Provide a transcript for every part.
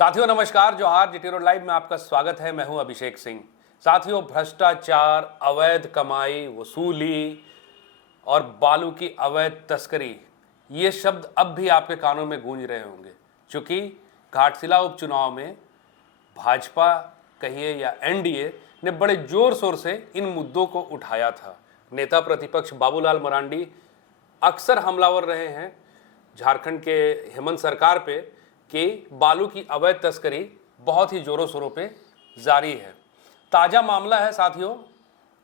साथियों नमस्कार, जोहार। जीटी रोड लाइव में आपका स्वागत है। मैं हूं अभिषेक सिंह। साथियों, भ्रष्टाचार, अवैध कमाई, वसूली और बालू की अवैध तस्करी, ये शब्द अब भी आपके कानों में गूंज रहे होंगे, क्योंकि घाटशिला उपचुनाव में भाजपा कहिए या एनडीए ने बड़े जोर शोर से इन मुद्दों को उठाया था। नेता प्रतिपक्ष बाबूलाल मरांडी अक्सर हमलावर रहे हैं झारखंड के हेमंत सरकार पे कि बालू की अवैध तस्करी बहुत ही जोरों शोरों पे जारी है। ताज़ा मामला है साथियों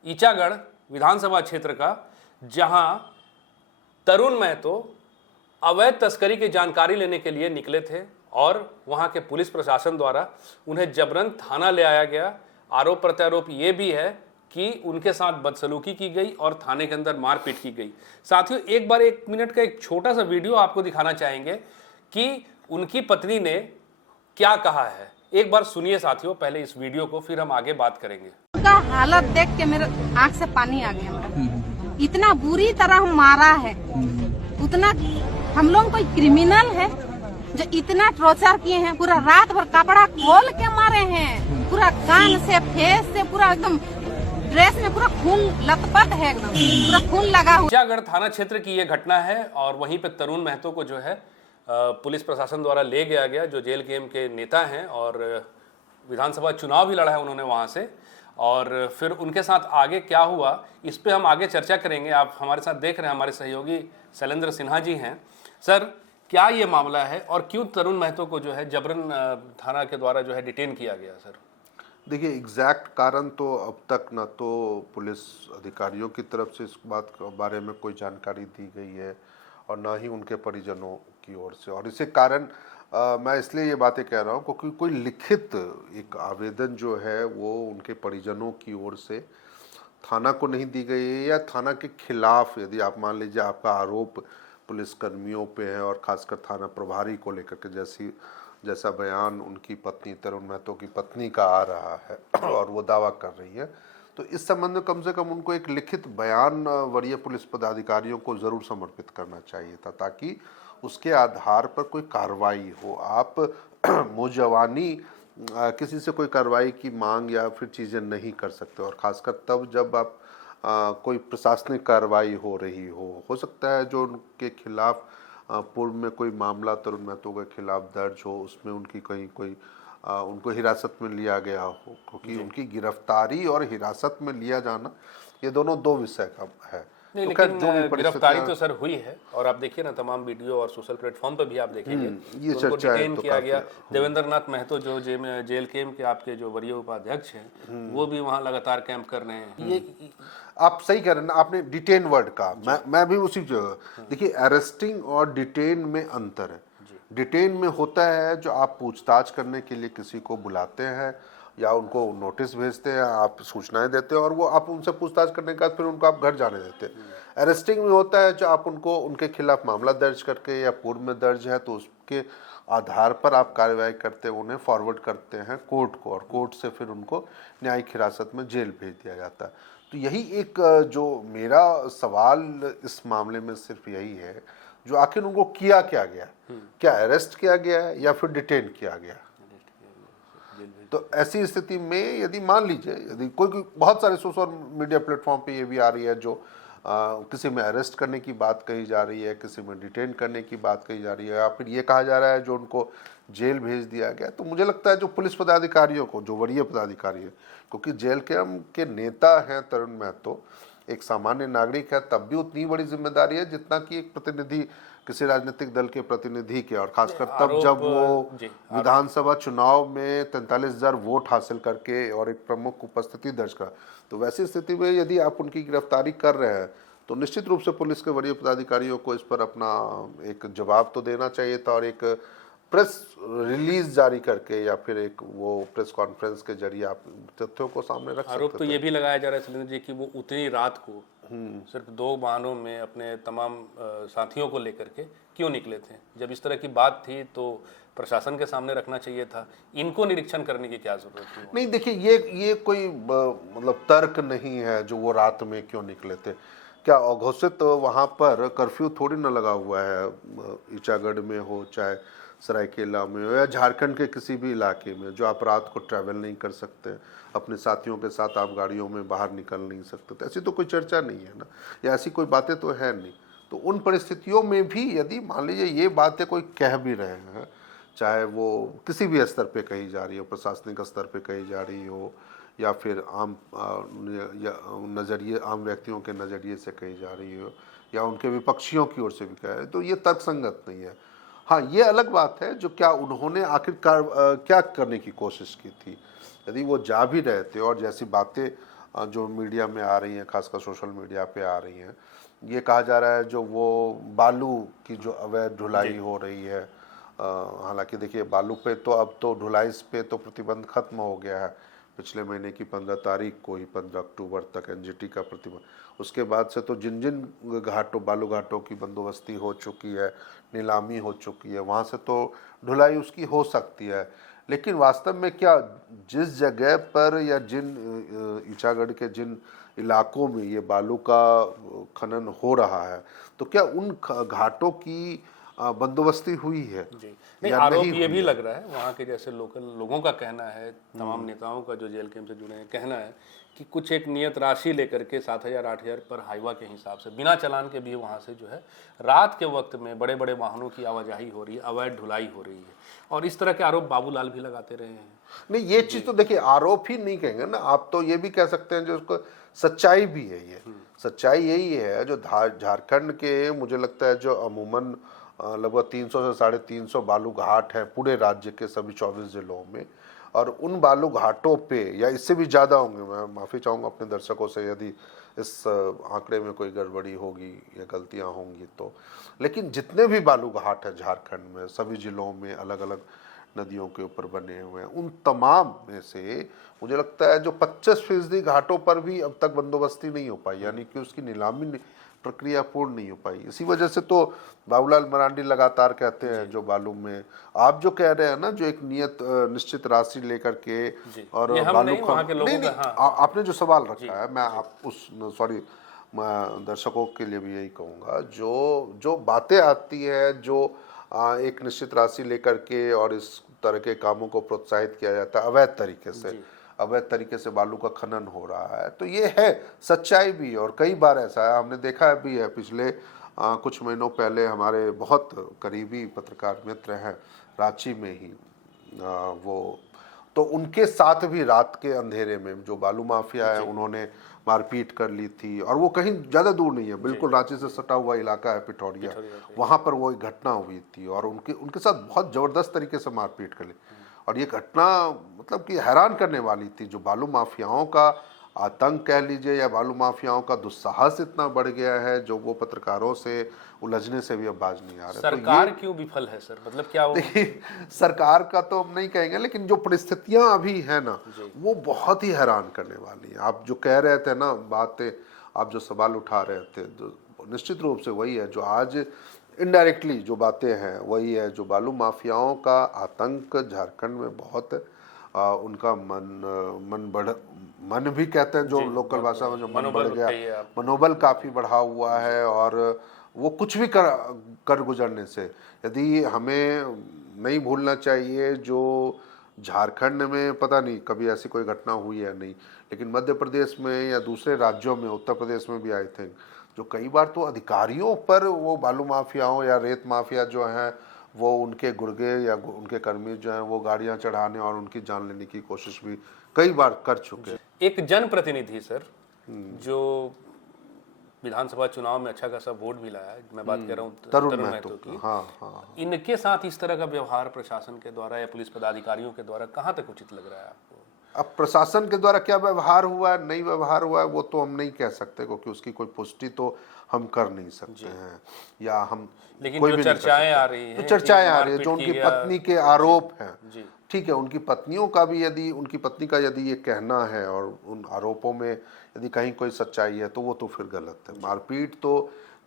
ईचागढ़ विधानसभा क्षेत्र का, जहां तरुण महतो अवैध तस्करी की जानकारी लेने के लिए निकले थे और वहां के पुलिस प्रशासन द्वारा उन्हें जबरन थाना ले आया गया। आरोप प्रत्यारोप ये भी है कि उनके साथ बदसलूकी की गई और थाने के अंदर मारपीट की गई। साथियों, एक बार 1 मिनट का एक छोटा सा वीडियो आपको दिखाना चाहेंगे कि उनकी पत्नी ने क्या कहा है। एक बार सुनिए साथियों पहले इस वीडियो को, फिर हम आगे बात करेंगे। उनका हालत देख के मेरे आंख से पानी आ गया। इतना बुरी तरह मारा है, उतना हम लोग कोई क्रिमिनल है जो इतना टॉर्चर किए हैं। पूरा रात भर कपड़ा खोल के मारे हैं, पूरा कान से फेस से पूरा एकदम ड्रेस में पूरा खून लथपथ है, एकदम पूरा खून लगा हुआ। ईचागढ़ थाना क्षेत्र की ये घटना है और वहीं पे तरुण महतो को जो है पुलिस प्रशासन द्वारा ले गया, जो जेल गेम के नेता हैं और विधानसभा चुनाव भी लड़ा है उन्होंने वहाँ से। और फिर उनके साथ आगे क्या हुआ इस पे हम आगे चर्चा करेंगे। आप हमारे साथ देख रहे हैं, हमारे सहयोगी शैलेंद्र सिन्हा जी हैं। सर, क्या ये मामला है और क्यों तरुण महतो को जो है जबरन थाना के द्वारा जो है डिटेन किया गया? सर देखिए, एग्जैक्ट कारण तो अब तक ना तो पुलिस अधिकारियों की तरफ से इस बात के बारे में कोई जानकारी दी गई है और ना ही उनके परिजनों की ओर से। और इसी कारण मैं इसलिए ये बातें कह रहा हूँ क्योंकि कोई लिखित एक आवेदन जो है वो उनके परिजनों की ओर से थाना को नहीं दी गई है, या थाना के खिलाफ यदि आप मान लीजिए आपका आरोप पुलिसकर्मियों पे है और खासकर थाना प्रभारी को लेकर के जैसा बयान उनकी पत्नी तरुण महतो की पत्नी का आ रहा है और वो दावा कर रही है, तो इस संबंध में कम से कम उनको एक लिखित बयान वरीय पुलिस पदाधिकारियों को ज़रूर समर्पित करना चाहिए था, ताकि उसके आधार पर कोई कार्रवाई हो। आप मुजवानी किसी से कोई कार्रवाई की मांग या फिर चीज़ें नहीं कर सकते, और ख़ासकर तब जब आप कोई प्रशासनिक कार्रवाई हो रही हो सकता है जो उनके खिलाफ पूर्व में कोई मामला तरुण महतो के खिलाफ दर्ज हो, उसमें उनकी कहीं कोई उनको हिरासत में लिया गया हो, क्योंकि उनकी गिरफ्तारी और हिरासत में लिया जाना ये दोनों दो विषय का है। नहीं, तो लेकिन जो भी गिरफ्तारी तो सर हुई है और आप देखिए ना तमाम वीडियो और सोशल प्लेटफॉर्म पर भी आप देखेंगे ये तो चर्चा है, डिटेन तो किया गया। देवेंद्र नाथ महतो जो जेल कैंप के आपके जो वरीय उपाध्यक्ष हैं वो भी वहाँ लगातार कैंप कर रहे हैं। ये आप सही कह रहे हैं ना, आपने डिटेन वर्ड का, मैं भी उसी जगह। देखिए, अरेस्टिंग और डिटेन में अंतर है। डिटेन में होता है जो आप पूछताछ करने के लिए किसी को बुलाते हैं या उनको नोटिस भेजते हैं, आप सूचनाएं देते हैं और वो आप उनसे पूछताछ करने के बाद फिर उनको आप घर जाने देते हैं। अरेस्टिंग में होता है जो आप उनको उनके खिलाफ मामला दर्ज करके या पूर्व में दर्ज है तो उसके आधार पर आप कार्रवाई करते हैं, उन्हें फॉरवर्ड करते हैं कोर्ट को, और कोर्ट से फिर उनको न्यायिक हिरासत में जेल भेज दिया जाता है। तो यही एक जो मेरा सवाल इस मामले में सिर्फ यही है, जो आखिर उनको किया क्या गया, क्या अरेस्ट किया गया है या फिर डिटेन किया गया। तो ऐसी स्थिति में यदि मान लीजिए यदि कोई बहुत सारे सोशल मीडिया प्लेटफॉर्म पे ये भी आ रही है जो किसी में अरेस्ट करने की बात कही जा रही है, किसी में डिटेन करने की बात कही जा रही है, या फिर ये कहा जा रहा है जो उनको जेल भेज दिया गया, तो मुझे लगता है जो पुलिस पदाधिकारियों को, जो वरीय पदाधिकारी है, क्योंकि जेल के नेता हैं तरुण महतो, एक सामान्य नागरिक है, तब भी उतनी बड़ी जिम्मेदारी है जितना कि एक प्रतिनिधि किसी राजनीतिक दल के प्रतिनिधि के, और खासकर तब जब वो विधानसभा चुनाव में 43,000 वोट हासिल करके और एक प्रमुख उपस्थिति दर्ज करा। तो वैसी स्थिति में यदि आप उनकी गिरफ्तारी कर रहे हैं तो निश्चित रूप से पुलिस के वरीय पदाधिकारियों को इस पर अपना एक जवाब तो देना चाहिए था, और एक प्रेस रिलीज जारी करके या फिर एक वो प्रेस कॉन्फ्रेंस के जरिए आप तथ्यों को सामने रख सकते थे। आरोप तो ये भी लगाया जा रहा है शैलेंद्र जी कि वो उतनी रात को सिर्फ 2 वाहनों में अपने तमाम साथियों को लेकर के क्यों निकले थे। जब इस तरह की बात थी तो प्रशासन के सामने रखना चाहिए था, इनको निरीक्षण करने की क्या जरूरत थी? नहीं, देखिए, ये कोई मतलब तर्क नहीं है जो वो रात में क्यों निकले थे। क्या घोषित वहाँ पर कर्फ्यू थोड़ी ना लगा हुआ है, ईचागढ़ में हो चाहे सरायकेला में हो या झारखंड के किसी भी इलाके में, जो आप रात को ट्रैवल नहीं कर सकते, अपने साथियों के साथ आप गाड़ियों में बाहर निकल नहीं सकते, तो ऐसी तो कोई चर्चा नहीं है ना, या ऐसी कोई बातें तो है नहीं। तो उन परिस्थितियों में भी यदि मान लीजिए ये बातें कोई कह भी रहे हैं, चाहे वो किसी भी स्तर पे कही जा रही हो, प्रशासनिक स्तर पे कही जा रही हो या फिर आम नज़रिए, आम व्यक्तियों के नज़रिए से कही जा रही हो या उनके विपक्षियों की ओर से भी कहा है, तो ये तर्कसंगत नहीं है। हाँ, ये अलग बात है जो क्या उन्होंने आखिरकार क्या करने की कोशिश की थी। यदि वो जा भी रहे थे और जैसी बातें जो मीडिया में आ रही हैं, खासकर सोशल मीडिया पे आ रही हैं, ये कहा जा रहा है जो वो बालू की जो अवैध ढुलाई हो रही है, हालांकि देखिए बालू पे तो अब तो ढुलाई पे तो प्रतिबंध खत्म हो गया है, पिछले महीने की 15 तारीख को ही 15 अक्टूबर तक एनजीटी का प्रतिबंध, उसके बाद से तो जिन जिन घाटों, बालू घाटों की बंदोबस्ती हो चुकी है, नीलामी हो चुकी है, वहाँ से तो ढुलाई उसकी हो सकती है। लेकिन वास्तव में क्या जिस जगह पर या जिन ईचागढ़ के जिन इलाकों में ये बालू का खनन हो रहा है, तो क्या उन घाटों की बंदोबस्ती हुई है? जी नहीं, आरोप ये भी लग रहा है, वहाँ के जैसे लोकल लोगों का कहना है, तमाम नेताओं का जो जेल कैंप से जुड़े हैं कहना है कि कुछ एक नियत राशि लेकर के 7,000-8,000 पर हाईवा के हिसाब से बिना चालान के भी वहाँ से जो है रात के वक्त में बड़े बड़े वाहनों की आवाजाही हो रही है, अवैध ढुलाई हो रही है, और इस तरह के आरोप बाबूलाल भी लगाते रहे हैं। नहीं, ये चीज तो देखिए आरोप ही नहीं कहेंगे ना, आप तो ये भी कह सकते हैं जो उसको सच्चाई भी है। ये सच्चाई यही है जो झारखंड के, मुझे लगता है जो अमूमन लगभग 300 से 350 बालू घाट है पूरे राज्य के सभी 24 जिलों में, और उन बालू घाटों पे या इससे भी ज़्यादा होंगे, मैं माफ़ी चाहूँगा अपने दर्शकों से यदि इस आंकड़े में कोई गड़बड़ी होगी या गलतियाँ होंगी तो, लेकिन जितने भी बालू घाट है झारखंड में सभी जिलों में अलग अलग नदियों के ऊपर बने हुए हैं, उन तमाम में से मुझे लगता है जो 25% घाटों पर भी अब तक बंदोबस्ती नहीं हो पाई, यानी कि उसकी नीलामी प्रक्रिया पूर्ण नहीं हो पाई। इसी वजह से तो बाबूलाल मरांडी लगातार कहते हैं जो बालू में आप जो कह रहे हैं ना, जो एक निश्चित राशि लेकर के और बालू नहीं, आपने जो सवाल रखा है, मैं आप उस सॉरी मैं दर्शकों के लिए भी यही कहूँगा, जो बातें आती है जो एक निश्चित राशि लेकर के और इस तरह के कामों को प्रोत्साहित किया जाता है अवैध तरीके से बालू का खनन हो रहा है, तो ये है सच्चाई भी। और कई बार ऐसा है, हमने देखा भी है, पिछले कुछ महीनों पहले हमारे बहुत करीबी पत्रकार मित्र हैं रांची में ही, वो तो उनके साथ भी रात के अंधेरे में जो बालू माफिया है उन्होंने मारपीट कर ली थी, और वो कहीं ज़्यादा दूर नहीं है, बिल्कुल रांची से सटा हुआ इलाका है पिठौरिया, वहाँ पर वो एक घटना हुई थी और उनके साथ बहुत ज़बरदस्त तरीके से मारपीट कर ली। और ये घटना मतलब कि हैरान करने वाली थी, जो बालू माफियाओं का आतंक कह लीजिए या बालू माफियाओं का दुस्साहस इतना बढ़ गया है जो वो पत्रकारों से उलझने से भी अब बाज नहीं आ रहे। सरकार क्यों विफल है सर, मतलब क्या देखिए सरकार का तो हम नहीं कहेंगे, लेकिन जो परिस्थितियां अभी है ना वो बहुत ही हैरान करने वाली है। आप जो कह रहे थे ना बातें, आप जो सवाल उठा रहे थे, निश्चित रूप से वही है जो आज इनडायरेक्टली जो बातें हैं वही है, जो बालू माफियाओं का आतंक झारखंड में बहुत है, उनका मन भी कहते हैं जो लोकल भाषा में जो मन बढ़ गया, मनोबल काफ़ी बढ़ा हुआ है, और वो कुछ भी कर गुजरने से, यदि हमें नहीं भूलना चाहिए जो झारखंड में पता नहीं कभी ऐसी कोई घटना हुई है नहीं, लेकिन मध्य प्रदेश में या दूसरे राज्यों में, उत्तर प्रदेश में भी आई थिंक, जो कई बार तो अधिकारियों पर वो बालू माफियाओं या रेत माफिया जो हैं वो उनके गुर्गे या उनके कर्मी जो हैं वो गाड़ियां चढ़ाने और उनकी जान लेने की कोशिश भी कई बार कर चुके हैं। एक जनप्रतिनिधि सर जो विधानसभा चुनाव में अच्छा खासा वोट भी लाया, मैं बात कर रहा हूँ तरुण महतो की, हाँ। इनके साथ इस तरह का व्यवहार प्रशासन के द्वारा या पुलिस पदाधिकारियों के द्वारा कहाँ तक उचित लग रहा है आपको? अब प्रशासन के द्वारा क्या व्यवहार हुआ है, नहीं व्यवहार हुआ है, वो तो हम नहीं कह सकते, क्योंकि उसकी कोई पुष्टि तो हम कर नहीं सकते हैं, या हम लेकिन जो चर्चाएं आ रही हैं, चर्चाएं आ रही है, जो उनकी पत्नी के आरोप हैं, ठीक है, उनकी पत्नियों का भी यदि उनकी पत्नी का यदि ये कहना है और उन आरोपों में यदि कहीं कोई सच्चाई है तो वो तो फिर गलत है। मारपीट तो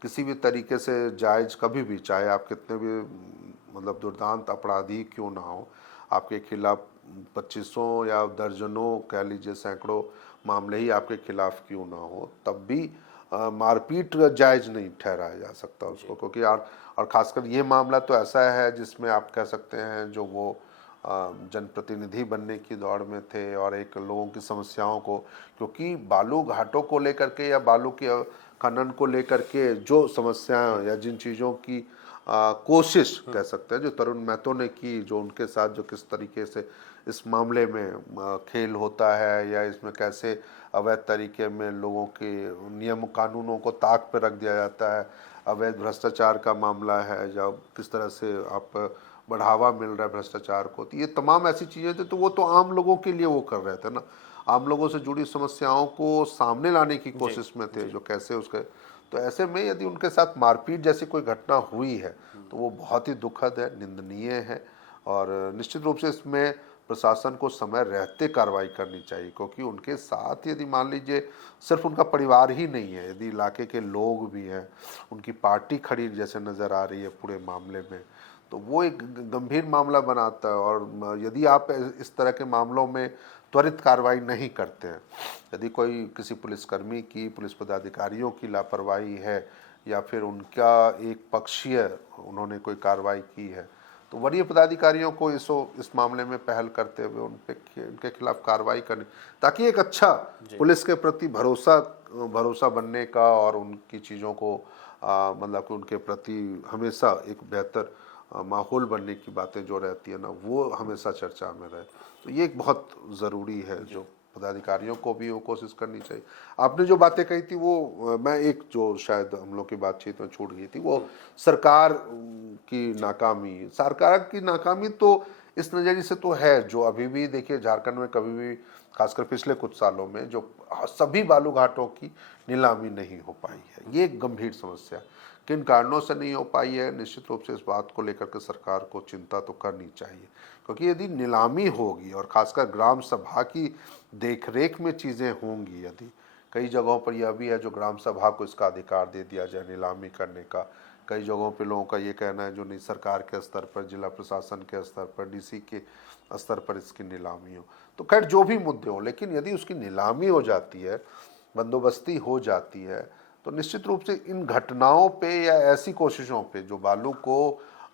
किसी भी तरीके से जायज़ कभी भी, चाहे आप कितने भी मतलब दुर्दांत अपराधी क्यों ना हो, आपके खिलाफ 2500 या दर्जनों कह लीजिए सैकड़ों मामले ही आपके खिलाफ क्यों ना हो, तब भी मारपीट जायज़ नहीं ठहराया जा सकता उसको, क्योंकि और खासकर ये मामला तो ऐसा है जिसमें आप कह सकते हैं जो वो जनप्रतिनिधि बनने की दौड़ में थे और एक लोगों की समस्याओं को, क्योंकि बालू घाटों को लेकर के या बालू के खनन को लेकर के जो समस्याएं या जिन चीज़ों की कोशिश कह सकते हैं जो तरुण महतो ने की, जो उनके साथ जो किस तरीके से इस मामले में खेल होता है या इसमें कैसे अवैध तरीके में लोगों के नियम कानूनों को ताक पर रख दिया जाता है, अवैध भ्रष्टाचार का मामला है, जब किस तरह से आप बढ़ावा मिल रहा है भ्रष्टाचार को, तो ये तमाम ऐसी चीज़ें थी। तो वो तो आम लोगों के लिए वो कर रहे थे ना, आम लोगों से जुड़ी समस्याओं को सामने लाने की कोशिश में थे, जो कैसे उसके। तो ऐसे में यदि उनके साथ मारपीट जैसी कोई घटना हुई है तो वो बहुत ही दुखद है, निंदनीय है और निश्चित रूप से इसमें प्रशासन को समय रहते कार्रवाई करनी चाहिए, क्योंकि उनके साथ यदि मान लीजिए सिर्फ उनका परिवार ही नहीं है, यदि इलाके के लोग भी हैं, उनकी पार्टी खड़ी जैसे नज़र आ रही है पूरे मामले में, तो वो एक गंभीर मामला बनाता है। और यदि आप इस तरह के मामलों में त्वरित कार्रवाई नहीं करते हैं, यदि कोई किसी पुलिसकर्मी की, पुलिस पदाधिकारियों की लापरवाही है या फिर उनका एक पक्षीय उन्होंने कोई कार्रवाई की है, तो वरीय पदाधिकारियों को इस मामले में पहल करते हुए उनके खिलाफ कार्रवाई करनी, ताकि एक अच्छा पुलिस के प्रति भरोसा बनने का और उनकी चीज़ों को मतलब कि उनके प्रति हमेशा एक बेहतर माहौल बनने की बातें जो रहती है ना, वो हमेशा चर्चा में रहे। तो ये एक बहुत ज़रूरी है, जो पदाधिकारियों को भी वो कोशिश करनी चाहिए। आपने जो बातें कही थी वो मैं एक जो शायद हम लोग की बातचीत में छूट गई थी, वो सरकार की नाकामी तो इस नज़रिए से तो है, जो अभी भी देखिए झारखंड में कभी भी खासकर पिछले कुछ सालों में जो सभी बालू घाटों की नीलामी नहीं हो पाई है, ये एक गंभीर समस्या। किन कारणों से नहीं हो पाई है, निश्चित रूप से इस बात को लेकर के सरकार को चिंता तो करनी चाहिए, क्योंकि यदि नीलामी होगी और खासकर ग्राम सभा की देखरेख में चीज़ें होंगी, यदि कई जगहों पर यह भी है जो ग्राम सभा को इसका अधिकार दे दिया जाए नीलामी करने का, कई जगहों पे लोगों का ये कहना है जो नहीं सरकार के स्तर पर, जिला प्रशासन के स्तर पर, डीसी के स्तर पर इसकी नीलामी हो, तो खैर जो भी मुद्दे हो, लेकिन यदि उसकी नीलामी हो जाती है, बंदोबस्ती हो जाती है, तो निश्चित रूप से इन घटनाओं पे या ऐसी कोशिशों पे जो बालू को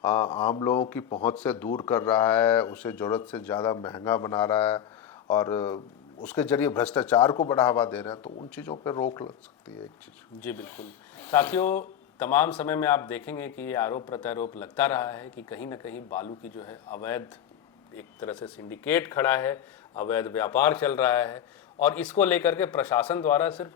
आम लोगों की पहुंच से दूर कर रहा है, उसे ज़रूरत से ज़्यादा महंगा बना रहा है और उसके जरिए भ्रष्टाचार को बढ़ावा दे रहे हैं, तो उन चीज़ों पे रोक लग सकती है एक चीज़। जी बिल्कुल साथियों, तमाम समय में आप देखेंगे कि ये आरोप प्रत्यारोप लगता रहा है कि कहीं ना कहीं बालू की जो है अवैध एक तरह से सिंडिकेट खड़ा है, अवैध व्यापार चल रहा है और इसको लेकर के प्रशासन द्वारा सिर्फ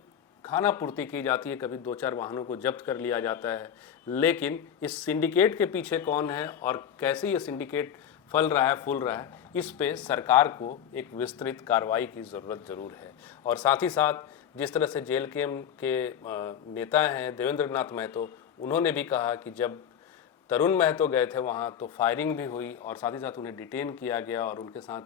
खाना पूर्ति की जाती है, कभी 2-4 वाहनों को जब्त कर लिया जाता है, लेकिन इस सिंडिकेट के पीछे कौन है और कैसे ये सिंडिकेट फल रहा है, फूल रहा है, इस पे सरकार को एक विस्तृत कार्रवाई की ज़रूरत ज़रूर है। और साथ ही साथ जिस तरह से जेल के नेता हैं देवेंद्र नाथ महतो, उन्होंने भी कहा कि जब तरुण महतो गए थे वहाँ तो फायरिंग भी हुई और साथ ही साथ उन्हें डिटेन किया गया और उनके साथ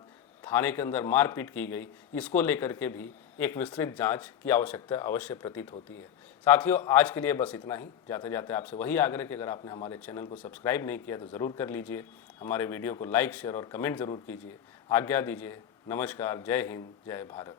थाने के अंदर मारपीट की गई, इसको लेकर के भी एक विस्तृत जांच की आवश्यकता अवश्य प्रतीत होती है। साथियों, आज के लिए बस इतना ही। जाते जाते आपसे वही आग्रह कि अगर आपने हमारे चैनल को सब्सक्राइब नहीं किया तो ज़रूर कर लीजिए, हमारे वीडियो को लाइक, शेयर और कमेंट ज़रूर कीजिए। आज्ञा दीजिए। नमस्कार, जय हिंद, जय भारत।